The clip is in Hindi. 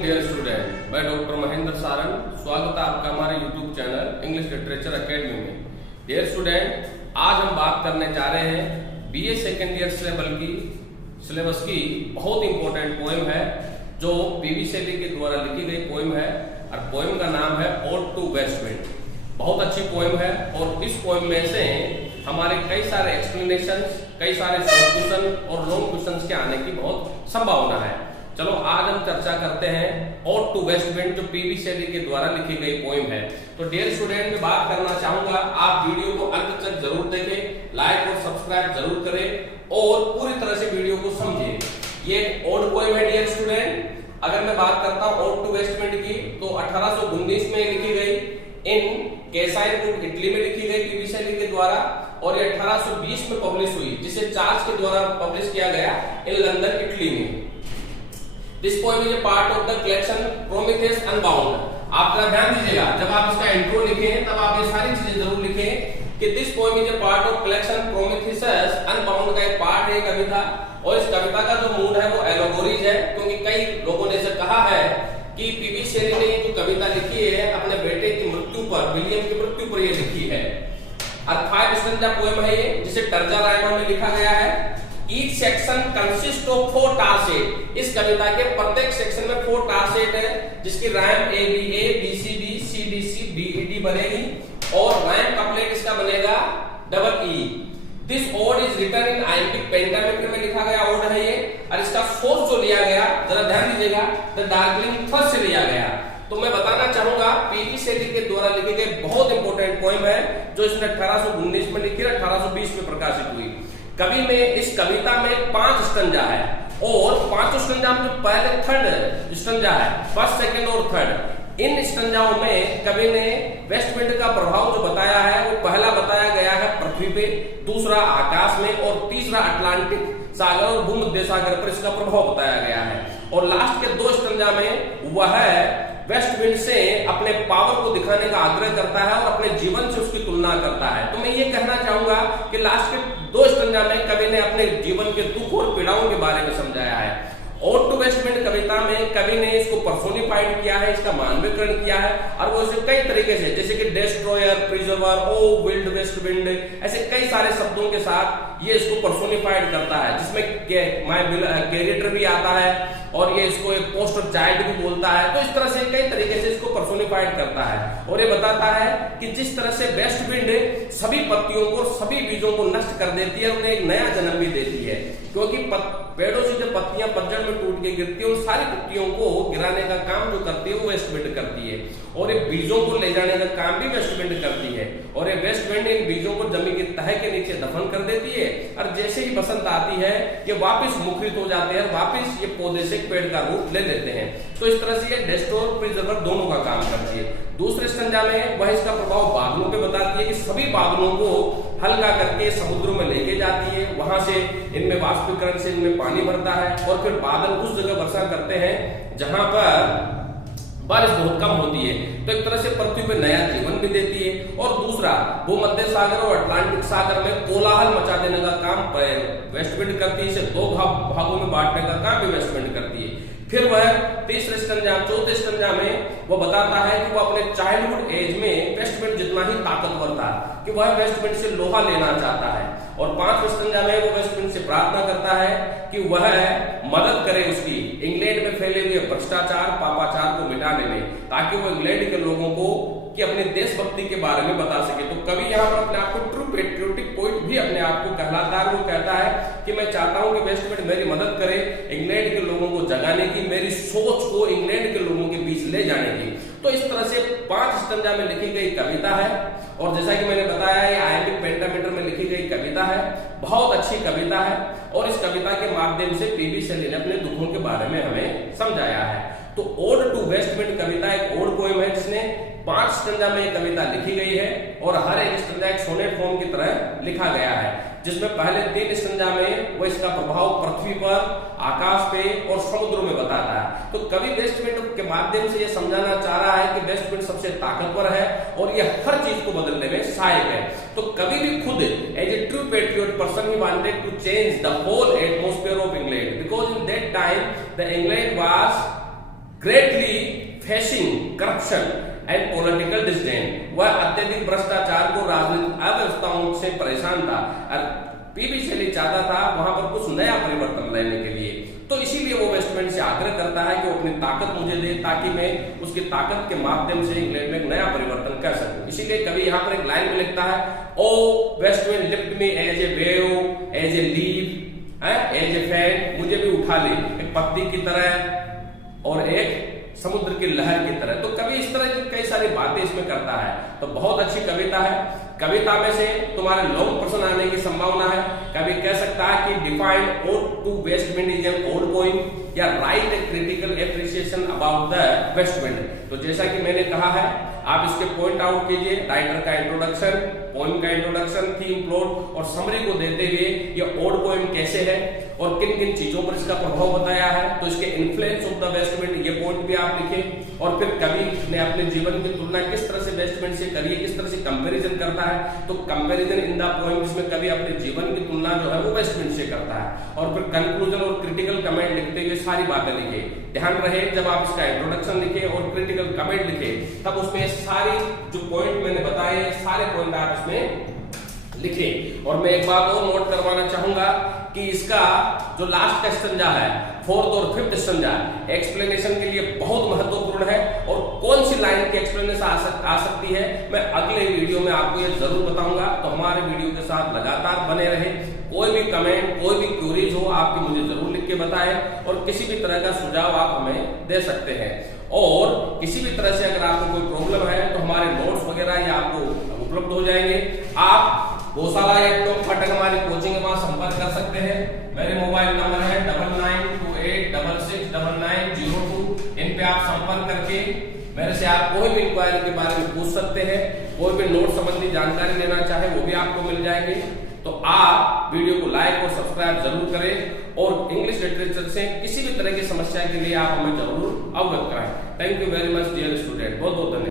डियर स्टूडेंट, मैं डॉक्टर महेंद्र सारंग स्वागत है आपका हमारे YouTube channel English literature academy में। डियर स्टूडेंट, आज हम बात करने जा रहे हैं बीए सेकेंड ईयर सिलेबस की बहुत इंपॉर्टेंट पोएम है जो पीवी शैली के द्वारा लिखी गई पोएम है और पोएम का नाम है ओड टू वेस्ट विंड। बहुत अच्छी पोएम है और इस पोएम में से हमारे कई सारे एक्सप्लेनेशंस, कई सारे शॉर्ट क्वेश्चन और लॉन्ग क्वेश्चंस के आने की बहुत संभावना है। चलो आज हम चर्चा करते हैं ओड टू वेस्ट विंड जो पीवी शैली के द्वारा लिखी गई पोएम है। तो डियर स्टूडेंट, मैं बात करना चाहूंगा, आप वीडियो को अंत तक जरूर देखें, लाइक और सब्सक्राइब जरूर करें और पूरी तरह से वीडियो को समझें। ये ओड पोएम है डियर स्टूडेंट। अगर मैं बात करता हूं ओड टू वेस्ट विंड की, तो 1819 में लिखी गई इन कैसाइन इटली में लिखी गई पीवी शैली के द्वारा और ये 1820 में पब्लिश हुई, जिसे चार्ल्स के द्वारा पब्लिश किया गया इन लंदन इटली में। This poem is a part of the collection Prometheus Unbound। आप जरा ध्यान दीजिएगा, जब आप इसका इंट्रो लिखें तब आप ये सारी चीजें जरूर लिखें कि this poem is a part of collection Prometheus unbound का एक पार्ट है कविता। और इस कविता का जो मूड है वो एलोगोरीज है, क्योंकि कई लोगों ने इसे कहा है कि पीवी शैली ने जो कविता लिखी है अपने बेटे की मृत्यु पर, विलियम की मृत्यु पर ये लिखी है। और 5 स्टैंजा पोएम है ये, जिसे टर्जा राइमर में लिखा गया है। Each section consists of 4 tarset। इस कविता के प्रत्येक सेक्शन में 4 tarset है, जिसकी rhyme A B A, B C B, C D C, B E D बनेगी और राइम कपलेट इसका बनेगा double E. This ode is written in iambic pentameter में लिखा गया ओड है ये, और इसका सोर्स जो लिया गया, जरा ध्यान दीजिएगा, द डार्जिलिंग फर्स्ट से लिया गया। तो मैं बताना चाहूंगा पीवी शैली के द्वारा लिखी गई बहुत इंपॉर्टेंट पोएम है जो इसने 1819 में लिखी और 1820 में प्रकाशित हुई। कवि में इस कविता में 5 स्टंजा है और 5 स्टंजा में जो पहले थर्ड स्टंजा है, फर्स्ट, सेकंड और थर्ड, इन स्टंजाओं में कवि ने वेस्ट विंड का प्रभाव जो बताया है वो पहला बताया गया है पृथ्वी पे, दूसरा आकाश में और तीसरा अटलांटिक सागर और भूमध्य सागर पर इसका प्रभाव बताया गया है। और लास्ट के 2 स्टंजा में वह वेस्ट विंड से अपने पावर को दिखाने का आग्रह करता है और अपने जीवन से उसकी तुलना करता है। तो मैं ये कहना चाहूंगा कि लास्ट के 2 स्टंजा में कवि ने अपने जीवन के दुख और पीड़ाओं के बारे में समझाया है। ओड टू वेस्ट विंड कविता में कवि ने इसको पर्सोनिफाइड किया है, इसका मानवीकरण किया है और वो इसे कई तरीके से, जैसे कि डिस्ट्रॉयर, प्रिजर्वर, ओ विल्ड वेस्ट विंड, ऐसे कई सारे शब्दों के साथ ये इसको पर्सोनिफाइड करता है, जिसमें माय कैरेक्टर भी आता है और ये इसको एक पोस्टर चाइल्ड भी बोलता है। तो इस तरह से कई तरीके से इसको पर्सोनिफाइड करता है और ये बताता है कि जिस तरह से वेस्ट विंड सभी पत्तियों को, सभी बीजों को नष्ट कर देती है, उन्हें एक नया जन्म भी देती है, क्योंकि पेड़ों से जो पत्तियां पतझड़ में टूट के गिरती है उन सारी पत्तियों को गिराने का काम जो करती है वो वेस्ट विंड करती है और ये बीजों को ले जाने का काम भी वेस्ट विंड करती है। और ये वेस्ट विंड इन बीजों को जमीन की तह के नीचे दफन कर देती है और जैसे ही बसंत आती है ये वापस मुखरित हो जाते हैं, वापस ये पौधे से पेड़ का रूप ले लेते हैं। तो इस तरह से ये डिस्ट्रॉयर, प्रिजर्वर दोनों का काम करती है। दूसरे स्टंजा में वह इसका प्रभाव बादलों पे बताती है कि सभी बादलों को हल्का करके समुद्रों में लेके जाती है, वहां से इनमें वाष्पीकरण से इनमें पानी भरता है और फिर बादल उस जगह वर्षा करते हैं जहां पर बारिश बहुत कम होती है। तो एक तरह से पृथ्वी पे नया जीवन भी देती है। और दूसरा, भूमध्य सागर और अटलांटिक सागर में कोलाहल मचा देने का काम वेस्ट विंड करती है, इसे 2 भागों में बांटने का काम भी वेस्ट विंड करती है। फिर वह तीसरे स्टंजा, चौथे स्टंजा में वो बताता है कि वो अपने चाइल्डहुड एज में वेस्ट विंड जितना ही ताकतवर था कि वह वेस्ट विंड से लोहा लेना चाहता है। और 5वें स्टंजा में वो वेस्ट विंड से प्रार्थना करता है कि वह मदद करे उसकी इंग्लैंड में फैले हुए भ्रष्टाचार, पापाचार को मिटाने में, ताकि वो इंग्लैंड के लोगों को कि अपने देशभक्ति के बारे में बता सके। तो कवि यहाँ पर अपने आप को ट्रू पेट्रियोटिक पोइट भी अपने आप को कहलाता है। वो कहता है कि मैं चाहता हूं कि वेस्ट विंड मेरी मदद करे इंग्लैंड के लोगों को जगाने की, मेरी सोच को इंग्लैंड के लोगों के बीच ले जाने की। तो इस तरह से 5 स्टंजा में लिखी गई कविता है और जैसा कि मैंने बताया ये आइम्पिक पेंटामेटर में लिखी गई कविता है, बहुत अच्छी कविता है और इस कविता के माध्यम से पीवी शैली ने अपने दुखों के बारे में हमें समझाया है। तो ओड टू वेस्ट विंड कविता एक ओड पोएम है जिसने 5 स्टंजा में कविता लिखी गई है और हर एक स्टंजा एक सोनेट फॉर्म की तरह लिखा गया है, जिसमें पहले 3 स्टंजा में वो इसका प्रभाव पृथ्वी पर, आकाश पे और समुद्रों में बताता है। तो कवि वेस्ट विंड के माध्यम से ये समझाना चाह रहा है कि वेस्ट विंड सबसे ताकतवर है और ये हर चीज को बदलने में सहायक है। तो कवि भी खुद as a true patriot person he wanted to change the whole atmosphere of England because in that time the England was greatly facing corruption and political disdain, वह अत्यधिक भ्रष्टाचार को राजनीतिक अव्यवस्थाओं से परेशान था और पीबी शैली चाहता था वहां पर कुछ नया परिवर्तन लाने के लिए। तो इसीलिए वो वेस्टमैन से आग्रह करता है कि वो अपनी ताकत मुझे दे ताकि मैं उसकी ताकत के माध्यम से इंग्लैंड में एक नया परिवर्तन कर सकूं। इसीलिए कभी यहाँ पर एक लाइन में लिखता है, O west wind lift me as a wave as a leaf as a fan, मुझे भी उठा ले एक पत्ती की तरह और एक समुद्र की लहर की तरह। तो कवि इस तरह की कई सारी बातें इसमें करता है। तो बहुत अच्छी कविता है। कविता में से तुम्हारे लॉन्ग प्रश्न आने की संभावना है। कवि कह सकता है कि define ode to west wind is an old poem, या write a critical appreciation about the west wind. तो जैसा कि मैंने कहा है, आप इसके पॉइंट आउट कीजिए, राइटर का इंट्रोडक्शन, पोइम का इंट्रोडक्शन, थीम, प्लॉट और समरी को देते हुए ये ओल्ड पोइम कैसे है और किन किन चीजों पर इसका प्रभाव बताया है, तो इसके influence of the west wind ये पॉइंट भी आप लिखें। और फिर कवि ने अपने जीवन की तुलना किस तरह से वेस्ट विंड से करी है, किस तरह से कंपैरिजन करता है। तो कंपैरिजन इन द पोएम, जिसमें कवि अपने जीवन की तुलना जो है वो वेस्ट विंड से करता है। और फिर कंक्लूजन और क्रिटिकल कमेंट लिखते हुए सारी बातें लिखे। ध्यान रहे, जब आप इसका इंट्रोडक्शन लिखे और क्रिटिकल कमेंट लिखे तब उसमें सारी जो पॉइंट मैंने बताए सारे पॉइंट आप इसमें लिखे। और मैं एक बात और नोट करवाना चाहूंगा कि इसका जो लास्ट का स्टंजा है, फोर्थ और फिफ्थ स्टंजा, एक्सप्लेनेशन के लिए बहुत महत्वपूर्ण है। और कौन सी लाइन की एक्सप्लेनेशन आ सकती है मैं अगले वीडियो में आपको ये जरूर बताऊंगा। तो हमारे वीडियो के साथ लगातार बने रहे। कोई भी कमेंट, कोई भी क्वेरीज हो आपकी मुझे जरूर लिख के बताएं, और किसी भी तरह का सुझाव आप हमें दे सकते हैं। और किसी भी तरह से अगर आपको कोई प्रॉब्लम है तो हमारे नोट्स वगैरह ये आपको उपलब्ध हो जाएंगे। आप गौशाला या टॉप फटक हमारी कोचिंग के वहां संपर्क कर सकते हैं। मेरे मोबाइल नंबर है 9928669902। इन पे आप संपर्क करके मेरे से आप कोई भी इंक्वायरी के बारे में पूछ सकते हैं। कोई भी नोट संबंधी जानकारी लेना चाहे वो भी आपको मिल जाएंगे। तो आप वीडियो को लाइक और सब्सक्राइब जरूर करें, और इंग्लिश लिटरेचर से किसी भी तरह की समस्या के लिए आप हमें जरूर अवगत कराएं। Thank you very much dear student, बहुत बहुत धन्यवाद।